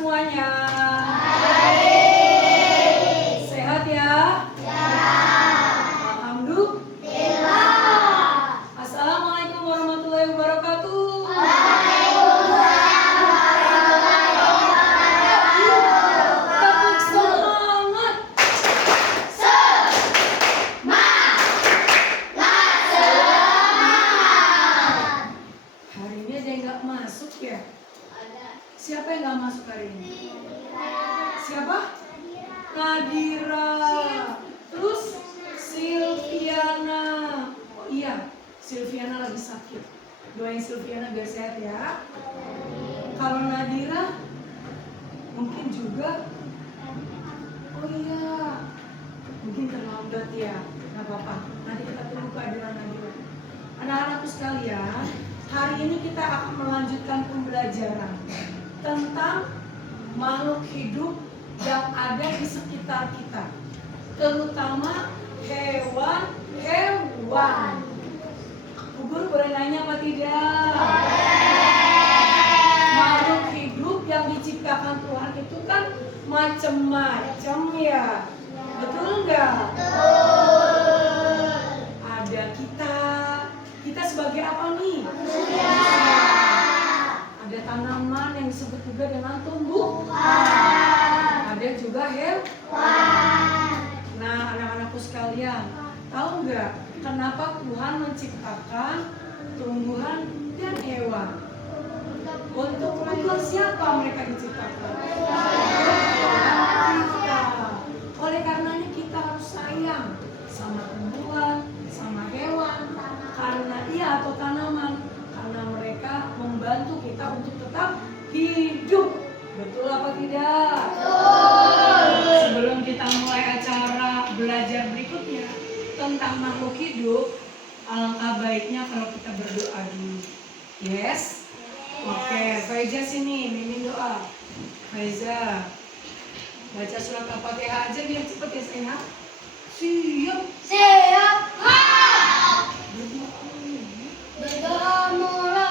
semuanya? Sehat ya? Alhamdulillah. Assalamualaikum warahmatullahi wabarakatuh. Tepuk semangat. Hari ini ada yang nggak masuk ya? Siapa yang nggak masuk hari ini? Siapa? Nadira. Terus Silviana. Oh iya, Silviana lagi sakit. Doain Silviana biar sehat ya. Kalau Nadira mungkin juga. Oh iya, mungkin terlambat ya. Nggak apa-apa. Nanti kita tunggu kehadiran Nadira. Anak-anakku sekalian, hari ini kita akan melanjutkan pembelajaran tentang makhluk hidup yang ada di sekitar kita, terutama hewan-hewan. Guru boleh nanya apa tidak? Makhluk hidup yang diciptakan Tuhan itu kan macam-macam ya, betul nggak? Ada kita sebagai apa nih? Ada tanaman yang disebut juga dengan tumbuhan. Ada juga hewan. Nah, anak-anakku sekalian, tahu nggak kenapa Tuhan menciptakan tumbuhan dan hewan? Untuk siapa mereka diciptakan? Kita. Oleh karenanya kita harus sayang sama tumbuhan, sama hewan, karena ia atau tanaman. Karena mereka membantu kita untuk tetap hidup. Betul apa tidak? Betul. Sebelum kita mulai acara belajar berikutnya tentang makhluk hidup, alangkah baiknya kalau kita berdoa dulu. Yes? Oke, Faiza sini, mimin doa. Faiza, baca surat Al-Fatihah aja biar cepet ya sayang. Siap. Siap. Berdoa mulai.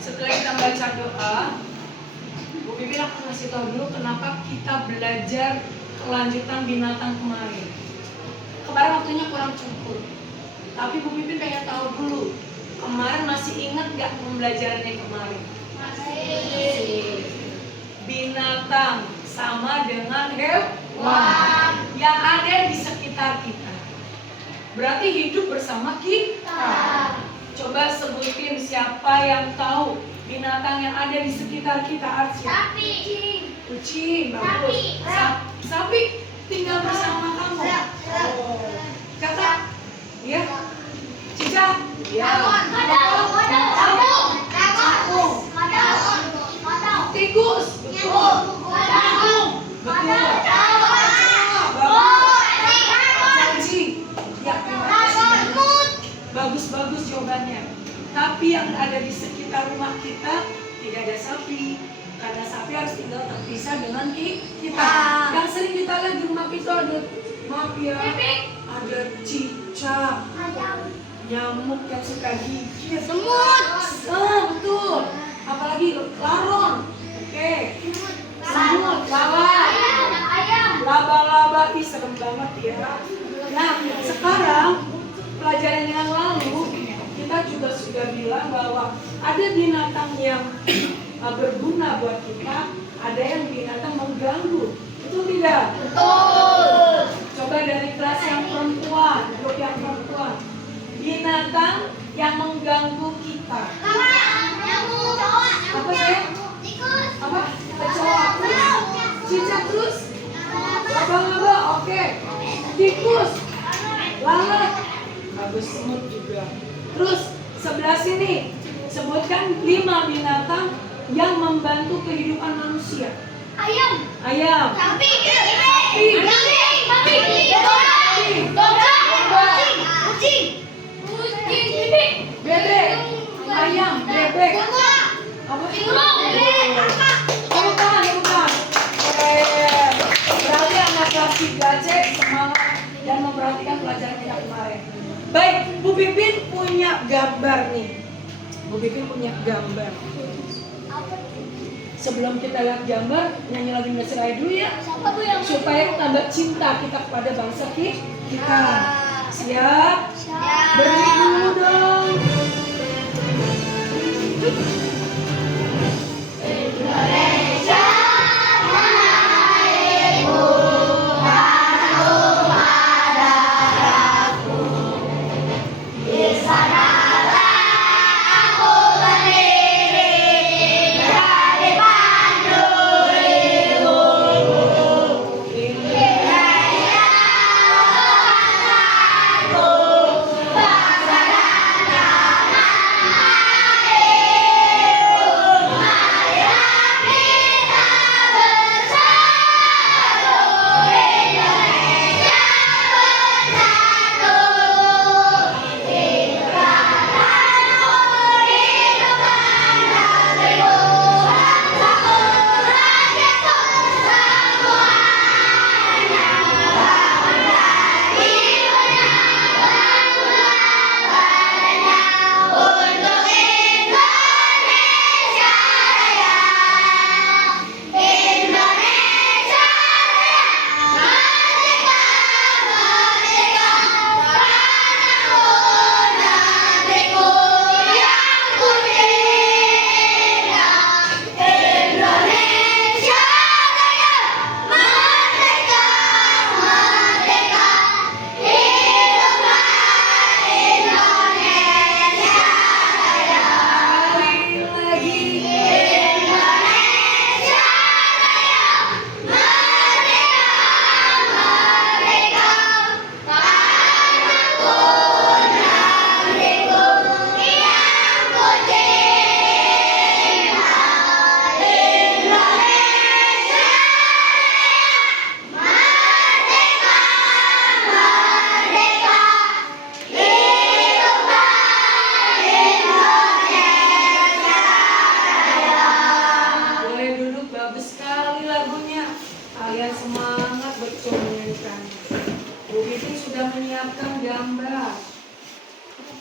Setelah kita baca doa, Bu Bibi akan kasih tahu dulu kenapa kita belajar kelanjutan binatang kemarin. Kemarin waktunya kurang cukup, tapi Bu Bibi pengen tahu dulu, kemarin masih ingat gak pembelajarannya kemarin? Masih. Binatang sama dengan hewan yang ada di sekitar kita. Berarti hidup bersama kita. Coba sebutin siapa yang tahu binatang yang ada di sekitar kita, Archie. Sapi. Kucing, bagus. Sapi tinggal bersama kamu. Oh. Kakak, ya. Cicak, ya. Tikus, betul. Betul. Cacing, ya. Bagus jawabannya. Tapi yang ada di sekitar rumah kita tidak ada sapi, karena sapi harus tinggal terpisah dengan kita. Yang sering kita lihat di rumah kita ada, maaf ya, ada cicak, nyamuk yang suka gigit, semut. Betul. Apalagi laron. Oke. Semut, lalat, laba-laba, ih serem banget ya. Nah, sekarang pelajaran yang lalu kita juga sudah bilang bahwa ada binatang yang berguna buat kita, ada yang binatang mengganggu. Betul tidak? Betul. Coba dari kelas yang perempuan, grup yang perempuan. Binatang yang mengganggu kita. Apa saya? Apa? Kecoa. Cicak terus? Laba-laba, oke. Tikus. Lalat. Bagus, semut juga. Terus sebelah sini sebutkan 5 binatang yang membantu kehidupan manusia. Ayam. Ayam. Sapi. Sapi. Kucing. Bebek. Ayam. Bebek. Apa? Bukan. Keren. Berarti anak kelas 3C semangat dan memperhatikan pelajaran kita kemarin. Baik, Bu Pipin punya gambar nih. Bu Pipin punya gambar. Sebelum kita lihat gambar, nyanyi lagu Indonesia Raya dulu ya. Supaya tambah cinta kita kepada bangsa kita. Siap? Beri dulu dong. Indonesia.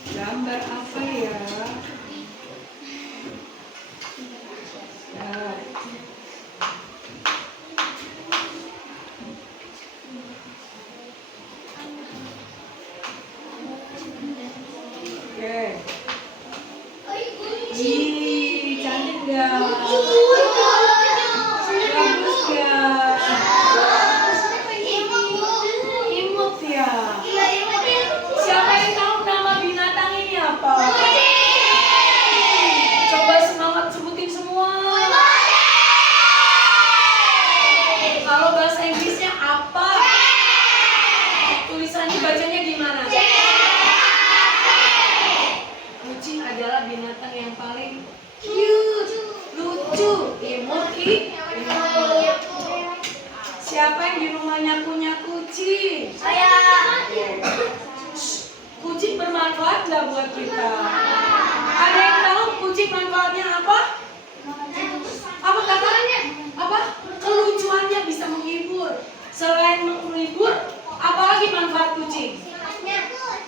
Gambar apa ya? Ya. Oke. Ih, cantik nggak? Bagus nggak? Imut ya. Siapa yang tahu nama binatang ini apa? Coba semangat sebutin semua. Kalau bahasa Inggrisnya apa? Tulisannya bacanya gimana? Kucing adalah binatang yang paling cute, lucu, imut, imut. Siapa yang di rumahnya punya kucing? Saya. Kucing bermanfaat nggak buat kita? Ada yang tahu kucing manfaatnya apa? Apa katanya? Apa? Kelucuannya bisa menghibur. Selain menghibur, apalagi manfaat kucing?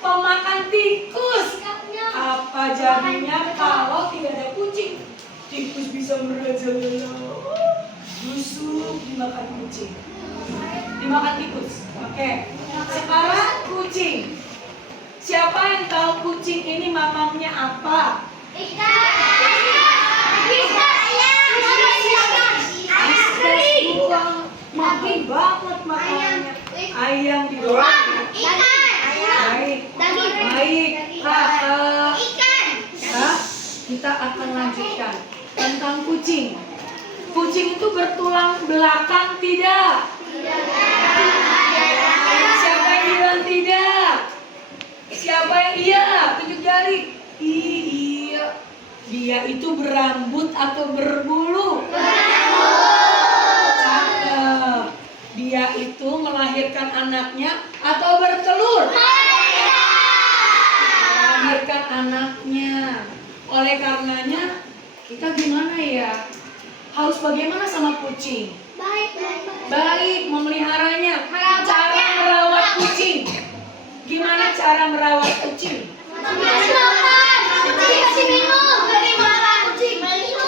Pemakan tikus. Apa jadinya kalau tidak ada kucing? Tikus bisa merajalela, busuk, dimakan kucing? Dimakan tikus. Oke. Sekarang kucing. Siapa yang tahu kucing ini makannya apa? Buang makan banget makannya. Ayam di bawah. Baik. Kakak. Kita akan lanjutkan tentang kucing. Kucing itu bertulang belakang tidak? Siapa yang bilang tidak? Siapa yang iya? Tunjuk jari. Iya. Dia itu berambut atau berbulu? Cakep. Dia itu melahirkan anaknya atau bertelur? Melahirkan anaknya. Oleh karenanya, kita gimana ya? Harus bagaimana sama kucing? Baik, memeliharanya. Cara merawat kucing. Gimana cara merawat kucing?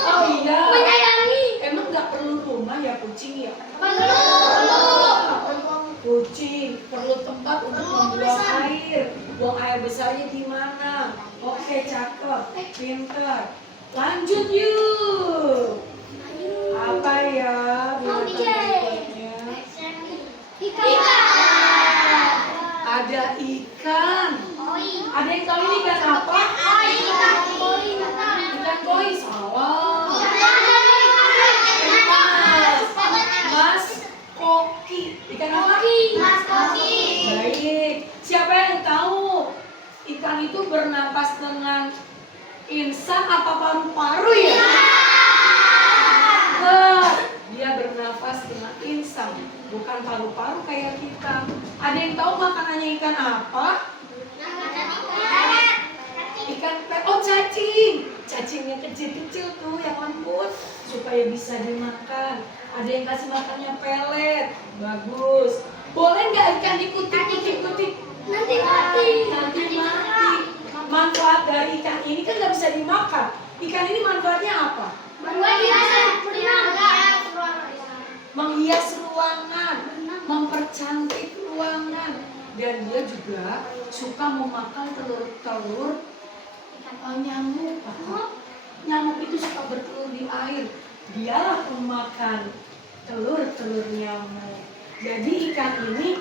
Oh iya. Emang nggak perlu rumah ya kucing ya? Kucing perlu tempat untuk membuang air. Buang air besarnya di mana? Oke, cakep, pintar. Lanjut yuk. Apa ya binatang berikutnya? Ada ikan. Ada yang tahu ini ikan apa? Ikan koi, salah. Mas koki. Ikan apa? Baik. Siapa yang tahu ikan itu bernapas dengan insang apa paru-paru ya? Dia bernapas dengan insang, bukan paru-paru kayak kita. Ada yang tahu makanannya ikan apa? Ikan oh cacing. Cacingnya kecil-kecil tuh yang lembut supaya bisa dimakan. Ada yang kasih makannya pelet. Bagus. Boleh nggak ikan dikutip-kutip? Nanti mati. Manfaat dari ikan ini kan nggak bisa dimakan. Ikan ini manfaatnya apa? Menghias ruangan, mempercantik ruangan, dan dia juga suka memakan telur-telur nyamuk. Nyamuk itu suka bertelur di air. Dialah pemakan telur-telur nyamuk. Jadi ikan ini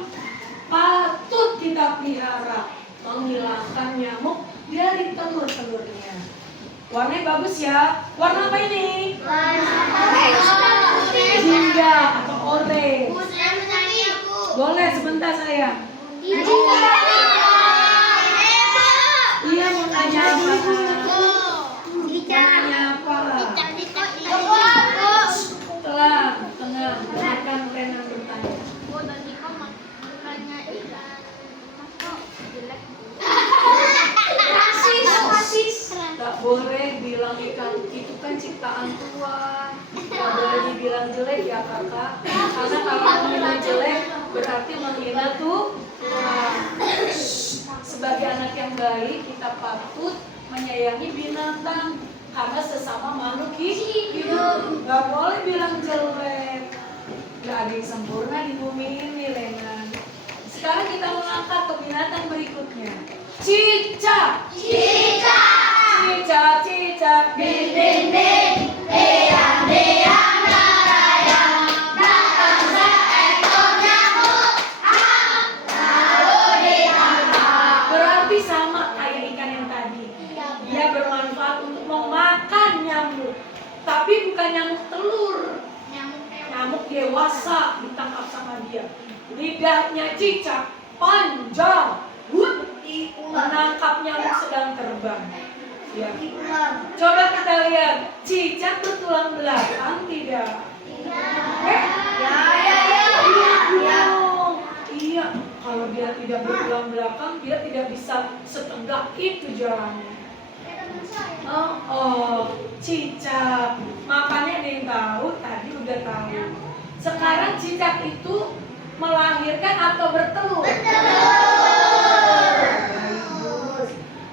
patut kita pelihara, menghilangkan nyamuk dari telur-telurnya. Warnanya bagus ya. Warna apa ini? Jingga atau orange. Boleh sebentar sayang. Iya mau nanya apa? Nanya apa? Tenang. Dengarkan Renan bertanya. Tak boleh bilang ikan itu kan ciptaan Tuhan. Tak boleh dibilang jelek ya kakak. Karena kalau menghina jelek berarti menghina tuh Tuhan. Sebagai anak yang baik kita patut menyayangi binatang karena sesama makhluk hidup. Gak boleh bilang jelek. Gak ada yang sempurna di bumi ini, Lenan. Sekarang kita mengangkat ke binatang berikutnya. Cicak. Cicak, bin, beang, narayam, datang seekor nyamuk, lalu ditangkap. Berarti sama kayak ikan yang tadi. Dia bermanfaat untuk memakan nyamuk, tapi bukan nyamuk telur. Nyamuk dewasa ditangkap sama dia. Lidahnya cicak panjang, menangkap nyamuk sedang terbang. Ya. Coba kita lihat, cicak bertulang belakang tidak? Iya. Kalau dia tidak bertulang belakang, dia tidak bisa setegak itu jalannya. Cicak. Makanya ada yang tahu, tadi udah tahu. Sekarang cicak itu melahirkan atau bertelur?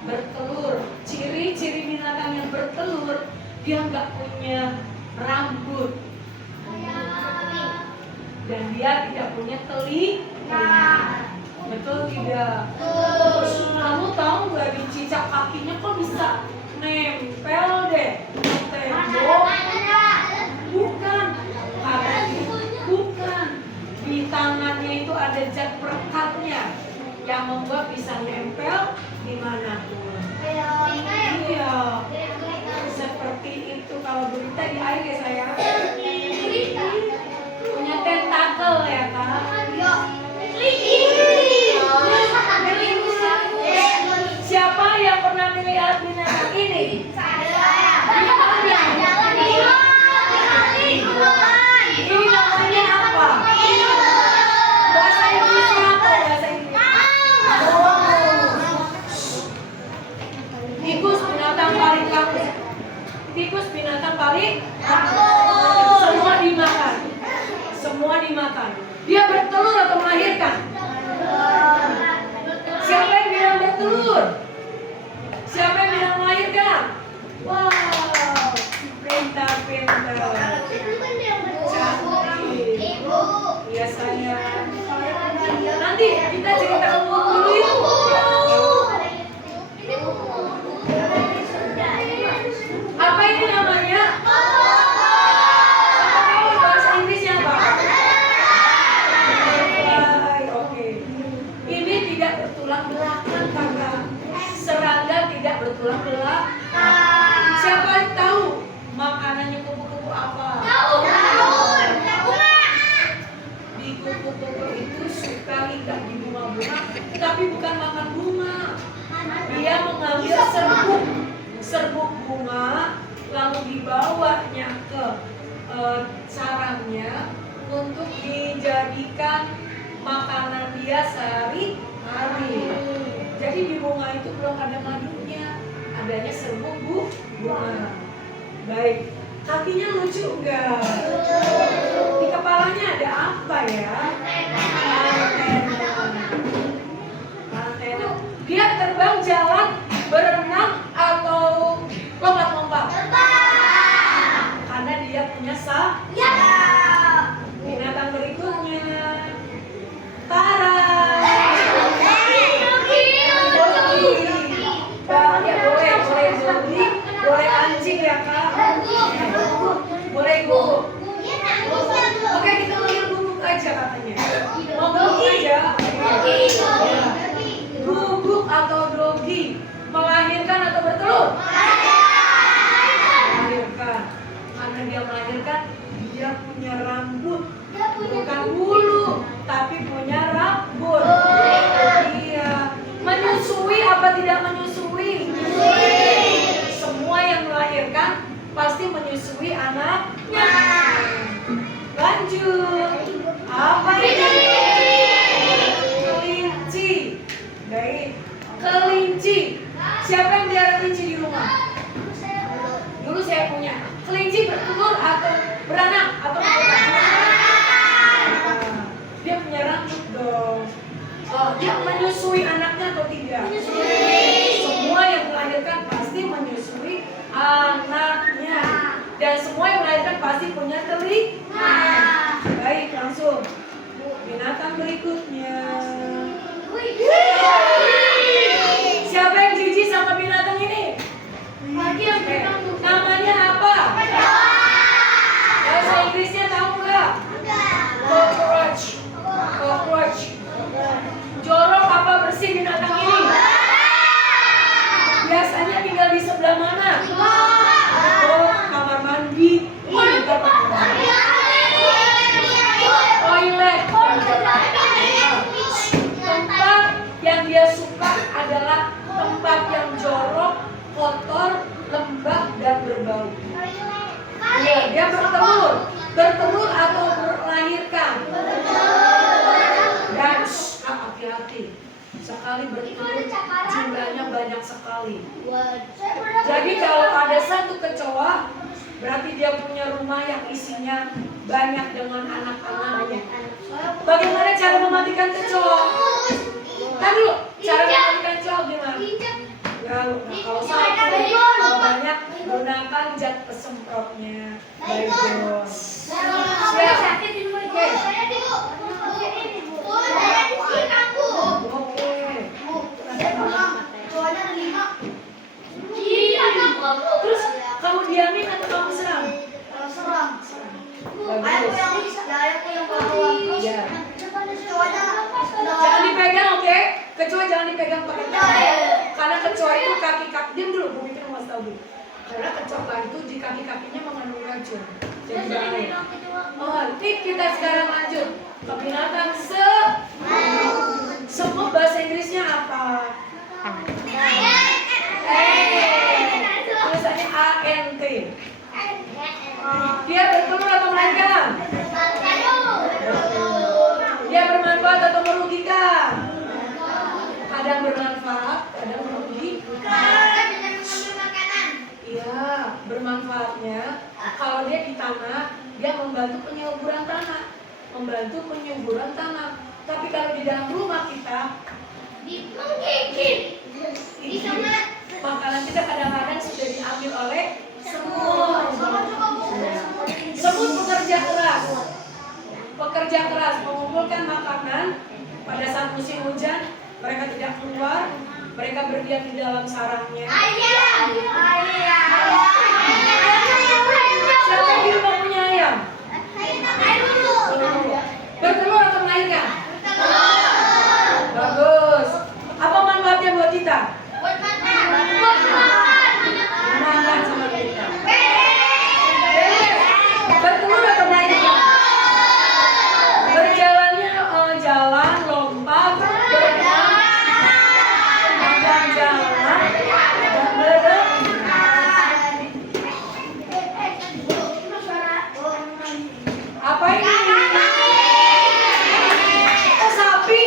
Bertelur. Ciri-ciri binatang yang bertelur, dia nggak punya rambut. dan dia tidak punya telinga. Betul tidak? Kamu tahu nggak di cicak kakinya kok bisa nempel deh ke tembok? Bukan, bukan. Di tangannya itu ada zat perekatnya yang membuat bisa nempel dimanapun. Iya, seperti itu. Kalau berita di air ya sayang. Punya tentakel ya kak. Siapa yang pernah melihat binatang ini? Ini namanya apa? Bahasa Inggrisnya apa? Bahasa Inggris. Tikus binatang paling takut. Tikus binatang paling takut. Semua dimakan. Semua dimakan. Dia bertelur atau melahirkan? Siapa yang bilang bertelur? Siapa yang bilang melahirkan? Wow, pintar-pintar. Cantik. Biasanya. Nanti kita cerita dulu yuk. Apa ini namanya? Siapa tahu bahasa Inggrisnya apa? Oke. Ini tidak bertulang belakang kakak. Serangga tidak bertulang belakang. Siapa yang tahu makanannya kupu-kupu apa? Di kupu-kupu itu suka hinggap di bunga-bunga, tapi bukan makan bunga. Dia mengambil serbuk bunga, lalu dibawanya ke sarangnya untuk dijadikan makanan dia sehari-hari. Jadi di bunga itu belum ada madunya, adanya serbuk bunga. Baik, kakinya lucu enggak? Di kepalanya ada apa ya? Antena. Dia terbang, jalan, berenang atau lompat-lompat? Karena dia punya sayap. Binatang berikutnya. Tara. Boleh anjing ya kak? Boleh guguk. Oke, kita manggil guguk aja katanya. Mau guguk aja? Guguk atau dogi, melahirkan atau bertelur? Melahirkan. Karena dia melahirkan, dia punya rambut, bukan bulu, tapi punya rambut. Iya. Menyusui apa tidak menyusui? Semua yang melahirkan pasti menyusui anaknya. Lanjut. Apa ini? Kelinci. Baik. Kelinci. Siapa yang melihara kelinci di rumah? Dulu saya punya. Kelinci bertelur atau beranak atau dia punya rambut dong. Dia menyusui anaknya atau tidak? Semua yang melahirkan pasti menyusui anaknya. Dan semua yang melahirkan pasti punya telinga. Baik, langsung. Binatang berikutnya. Siapa yang jijik sama binatang ini? Namanya apa? Bahasa Inggrisnya tahu nggak? Cockroach. Cockroach. Jorok apa bersih binatang ini? Biasanya tinggal di sebelah mana? Oh, kamar mandi. Toilet. Tempat yang dia suka adalah tempat yang jorok, kotor, lembab, dan berbau. Ya, dia bertelur. Bertelur atau melahirkan? Dan hati-hati. Sekali bertelur jumlahnya banyak sekali. Jadi kalau ada satu kecoa, berarti dia punya rumah yang isinya banyak dengan anak-anaknya. Bagaimana cara mematikan kecoa? Tadi dulu, cara mematikan kecoa gimana? Ya, kalau satu, kalau banyak gunakan zat pesemprotnya. Baik, Jos. Siap. kaldu. Karena kecoklatan itu di kaki-kakinya mengandung racun. Jadi bahaya. Oh, kita sekarang lanjut ke binatang semut. Bahasa Inggrisnya apa? Tulisannya ANT. Dia bertelur atau melenggang? Dia bermanfaat atau merugikan? Kadang bermanfaat, kadang merugikan. Iya, bermanfaatnya kalau dia di tanah, dia membantu penyuburan tanah. Tapi kalau di dalam rumah kita, makanan kita kadang-kadang sudah diambil oleh semut. Semut bekerja keras mengumpulkan makanan pada saat musim hujan. Mereka tidak keluar, mereka berdiam di dalam sarangnya. Siapa yang di rumah punya ayam? Bertelur atau melahirkan? Bagus. Apa manfaatnya buat kita? Makan sama kita. Bertelur atau melahirkan? Berjalannya jalan, lompat, berenang, makan jalan, dan berenang. Apa ini? Oh, sapi.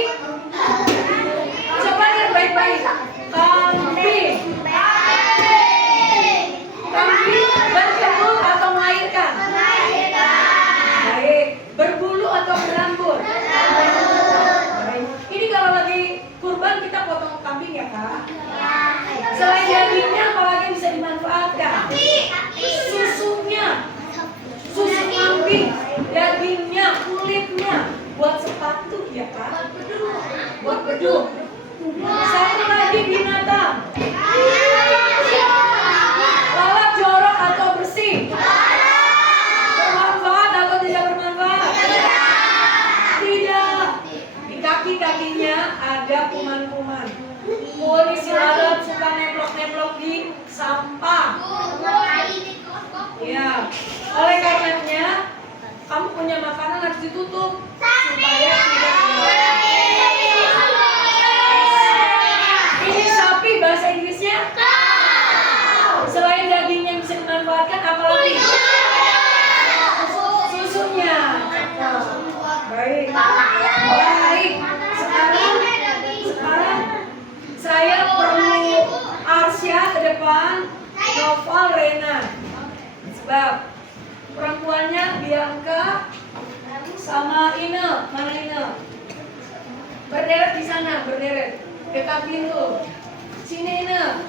Coba lihat baik-baik. Kambing. Kambing bertelur atau melahirkan? Baik. Berbulu atau berambut? Baik. Ini kalau lagi kurban kita potong kambing ya, Kak? Selain dagingnya apalagi yang bisa dimanfaatkan? Susunya. Susu kambing, dagingnya, kulitnya, buat sepatu ya Kak? Buat beduk. Satu lagi binatang. Lalat, jorok atau bersih? Bermanfaat atau tidak bermanfaat? Tidak. Di kaki-kakinya ada kuman-kuman. Polisi lalat suka nemplok-nemplok di sampah. Ya, oleh karenanya kamu punya makanan harus ditutup supaya tidak hilang. Ini sapi bahasa Inggrisnya selain dagingnya bisa dimanfaatkan apalagi? Susunya. Baik. Baik. Sekarang saya perlu Arsya ke depan, Noval, Rena. Sebab perempuannya Bianca sama Ine. Mana Ine? Berderet di sana, berderet. Dekat pintu. Sini Ine.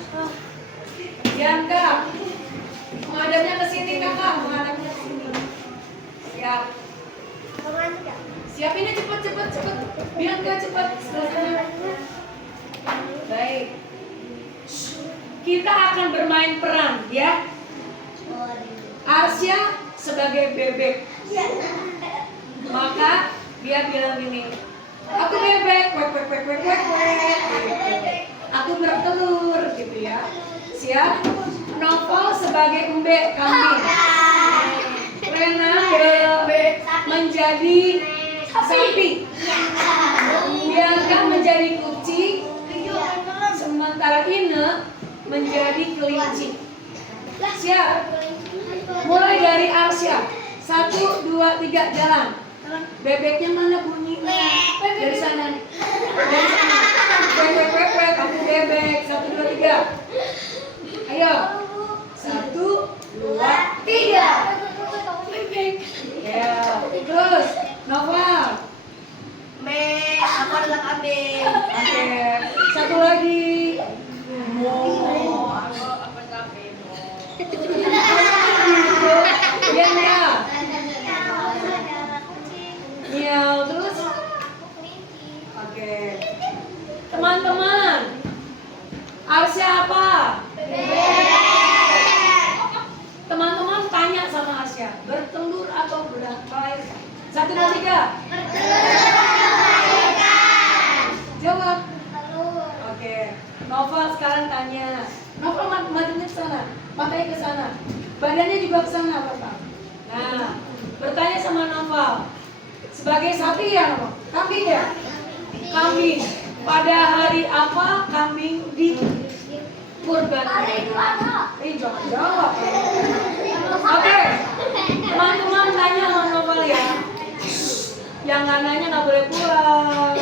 Bianca. Menghadapnya ke sini kakak, menghadapnya ke sini. Siap. Siap ini cepet. Bianca cepet. Baik. Kita akan bermain peran ya. Arsya sebagai bebek, maka dia bilang gini, aku bebek, aku bertelur, gitu ya. Siap? Novel sebagai embek kambing, Rena menjadi sapi, Bianca menjadi kucing, sementara Ine menjadi kelinci. Siap? Mulai dari Arsya. 1, 2, 3 jalan. Bebeknya mana bunyinya? Dari sana. Dari sana. Bebek, aku bebek. 1, 2, 3. Ayo. 1, 2, 3. Bebek. Ya. Terus Noval. Aku adalah kambing. Oke. Satu lagi. Bianca. Miau terus. Oke. Teman-teman. Arsya apa? Teman-teman tanya sama Arsya, bertelur atau melahirkan? 1, 2, 3. Jawab. Oke. Novel sekarang tanya. Novel matanya ke sana, matanya ke sana, badannya juga ke sana, Bapak. Nah, bertanya sama Noval, sebagai sapi ya, Noval? Kambing ya? Kambing. Pada hari apa kambing dikurbankan? Jangan jawab. Oke, teman-teman tanya sama Noval ya. Yang nggak nanya nggak boleh pulang.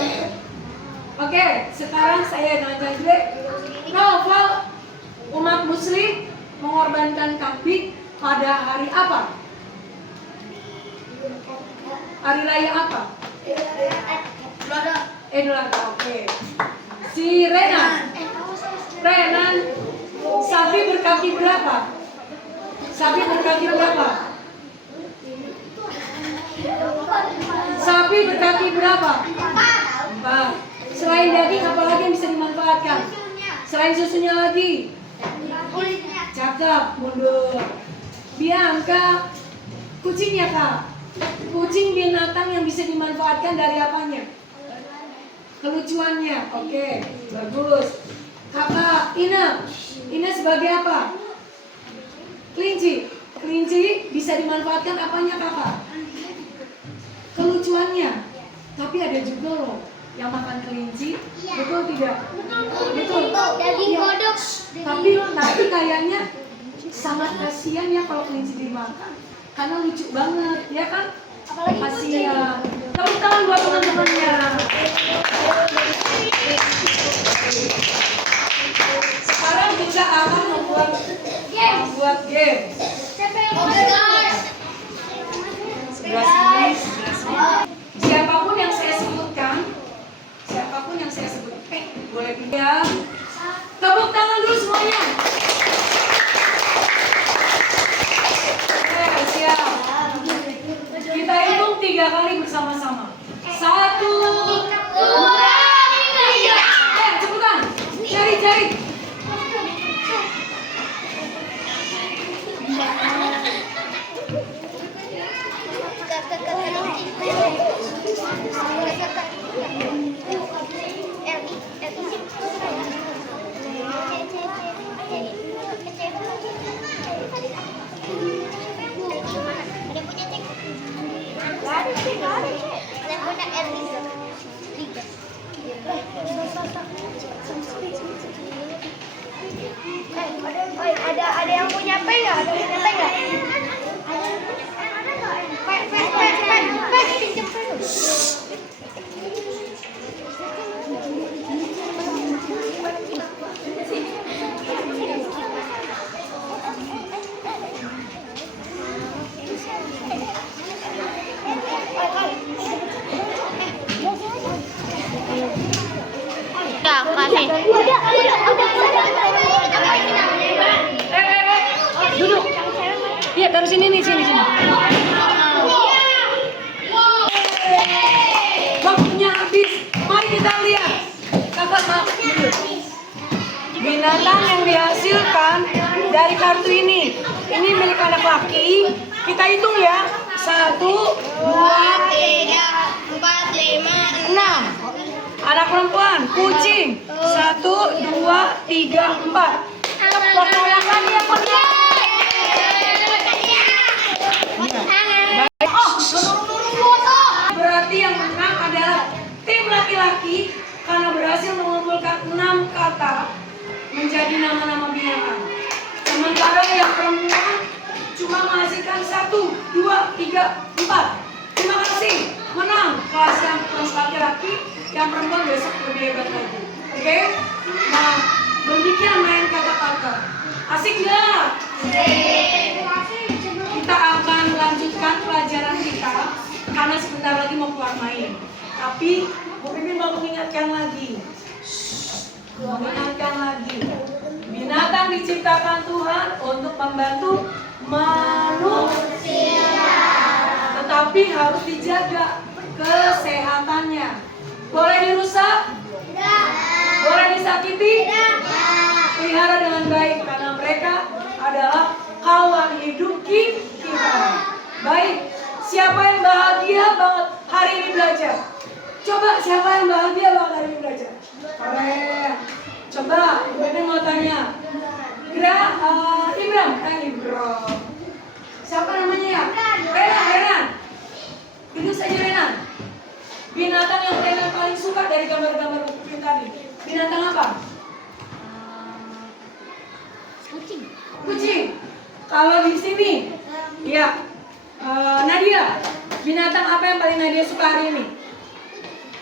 Oke, sekarang saya nanya juga. Noval, umat Muslim mengorbankan kambing pada hari apa? Hari raya apa? Idul Adha. Oke. Si Renan, sapi berkaki berapa? Sapi berkaki berapa? Sapi berkaki berapa? 4. Selain daging, apa lagi yang bisa dimanfaatkan? Selain susunya lagi? Cakep, mundur. Bianca, kucingnya Kak. Kucing binatang yang bisa dimanfaatkan dari apanya? Kelucuannya. Oke, bagus. Kakak, Ina sebagai apa? Kelinci. Kelinci bisa dimanfaatkan apanya Kakak? Kelucuannya. Tapi ada juga loh yang makan kelinci, betul tidak? Betul. Daging kodok. Tapi kayaknya sangat kasihan ya kalau kelinci dimakan, karena lucu banget, ya kan? Kasihan. Tepuk tangan buat teman-temannya. Sekarang kita akan membuat game. Sebelah sini. Siapapun yang saya sebutkan, boleh pindah. Tepuk tangan dulu semuanya. Oke, siap. Kita hitung 3 kali bersama-sama. 1, 2, 3. Cepetan. Cari. Ada yang punya pen nggak? Ada yang punya pen nggak? Pinjam pen. Kasih. Duduk. Iya, taruh sini nih, sini. Waktunya habis. Mari kita lihat. Kakak maaf. Binatang yang dihasilkan dari kartu ini. Ini milik anak laki. Kita hitung ya. 1, 2, 3, 4, 5, 6. Anak perempuan, kucing. 1, 2, 3, 4. Pertolongan yang benar. Berarti yang menang adalah tim laki-laki karena berhasil mengumpulkan 6 kata menjadi nama-nama binatang. Sementara yang perempuan cuma menghasilkan 1, 2, 3, 4. Terima kasih, menang kelas yang laki-laki. Yang perempuan besok lebih hebat lagi. Oke? Nah, demikian main kata-kata. Asik nggak? Kita akan melanjutkan pelajaran kita karena sebentar lagi mau keluar main. Tapi Bu Pimpin mau mengingatkan lagi. Binatang diciptakan Tuhan untuk membantu manusia. Tetapi harus dijaga kesehatannya. Boleh dirusak? Tidak. Boleh disakiti? Tidak. Pelihara dengan baik karena mereka adalah kawan hidup kita. Baik, siapa yang bahagia banget hari ini belajar? Coba siapa yang bahagia banget hari ini belajar? Keren. Coba, Bebe mau tanya. Ibram. Siapa namanya ya? Renan. Duduk saja Renan. Binatang yang Renan paling suka dari gambar-gambar buku tadi. Binatang apa? Kucing. Kalau di sini, ya. Nadia, binatang apa yang paling Nadia suka hari ini?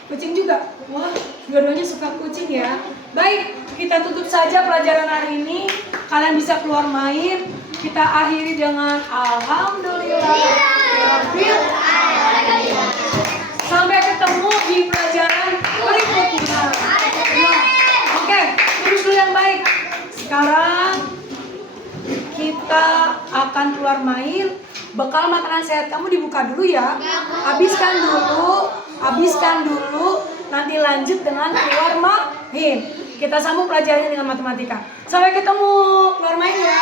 Kucing juga. Wah, dua-duanya suka kucing ya. Baik, kita tutup saja pelajaran hari ini. Kalian bisa keluar main. Kita akhiri dengan alhamdulillah. Sampai ketemu di pelajaran berikutnya. Oke, terus dulu yang baik. Sekarang kita akan keluar main. Bekal makanan sehat kamu dibuka dulu ya. Habiskan dulu. Nanti lanjut dengan keluar main. Kita sambung pelajarannya dengan matematika. Sampai ketemu, keluar main ya.